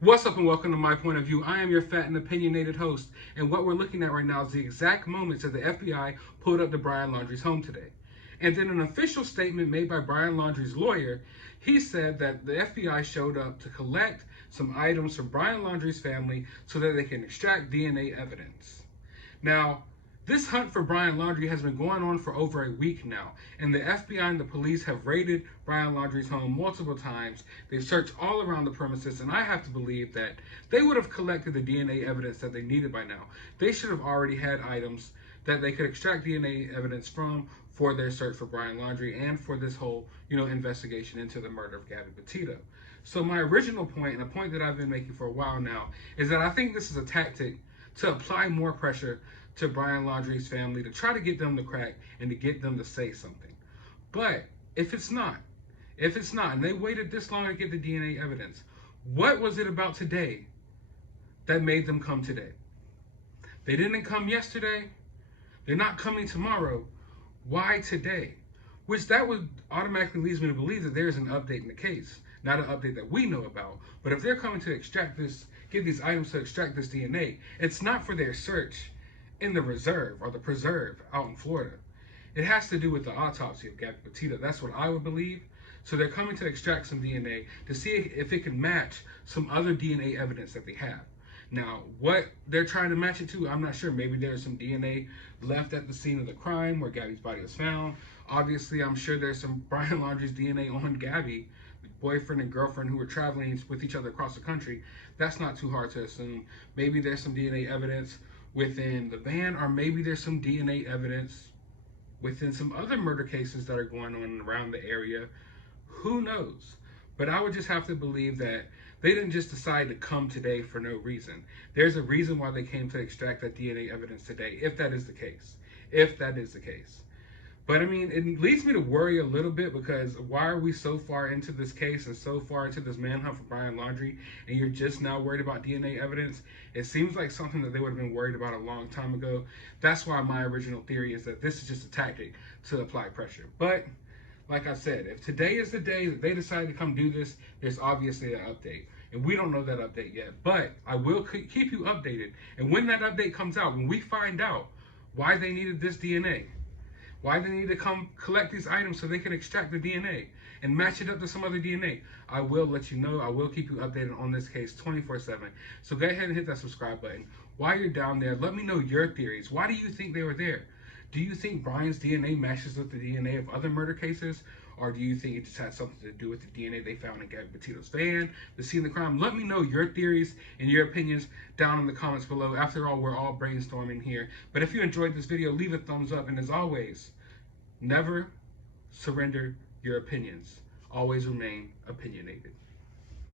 What's up and welcome to My Point of View. I am your fat and opinionated host, and what we're looking at right now is the exact moments that the FBI pulled up to Brian Laundrie's home today. And in an official statement made by Brian Laundrie's lawyer, he said that the FBI showed up to collect some items from Brian Laundrie's family so that they can extract DNA evidence. Now, this hunt for Brian Laundrie has been going on for over a week now, and the FBI and the police have raided Brian Laundrie's home multiple times. They've searched all around the premises, and I have to believe that they would have collected the DNA evidence that they needed by now. They should have already had items that they could extract DNA evidence from for their search for Brian Laundrie and for this whole, investigation into the murder of Gabby Petito. So my original point, and a point that I've been making for a while now, is that I think this is a tactic to apply more pressure to Brian Laundrie's family to try to get them to crack and to get them to say something. But if it's not, and they waited this long to get the DNA evidence, what was it about today that made them come today? They didn't come yesterday. They're not coming tomorrow. Why today? Which that would automatically leads me to believe that there's an update in the case. Not an update that we know about, but if they're coming to extract this, get these items to extract this DNA, it's not for their search in the reserve or the preserve out in Florida. It has to do with the autopsy of Gabby Petito. That's what I would believe. So they're coming to extract some DNA to see if it can match some other DNA evidence that they have. Now, what they're trying to match it to, I'm not sure. Maybe there's some DNA left at the scene of the crime where Gabby's body was found. Obviously, I'm sure there's some Brian Laundrie's DNA on Gabby, the boyfriend and girlfriend who were traveling with each other across the country. That's not too hard to assume. Maybe there's some DNA evidence within the van, or maybe there's some DNA evidence within some other murder cases that are going on around the area. Who knows? But I would just have to believe that they didn't just decide to come today for no reason. There's a reason why they came to extract that DNA evidence today, if that is the case. If that is the case. But I mean, it leads me to worry a little bit, because why are we so far into this case and so far into this manhunt for Brian Laundrie, and you're just now worried about DNA evidence? It seems like something that they would have been worried about a long time ago. That's why my original theory is that this is just a tactic to apply pressure. But like I said, if today is the day that they decide to come do this, there's obviously an update. And we don't know that update yet. But I will keep you updated. And when that update comes out, when we find out why they needed this DNA, why they need to come collect these items so they can extract the DNA and match it up to some other DNA, I will let you know. I will keep you updated on this case 24/7. So go ahead and hit that subscribe button. While you're down there, let me know your theories. Why do you think they were there? Do you think Brian's DNA matches with the DNA of other murder cases? Or do you think it just had something to do with the DNA they found in Gabby Petito's van, the scene of the crime? Let me know your theories and your opinions down in the comments below. After all, we're all brainstorming here. But if you enjoyed this video, leave a thumbs up. And as always, never surrender your opinions. Always remain opinionated.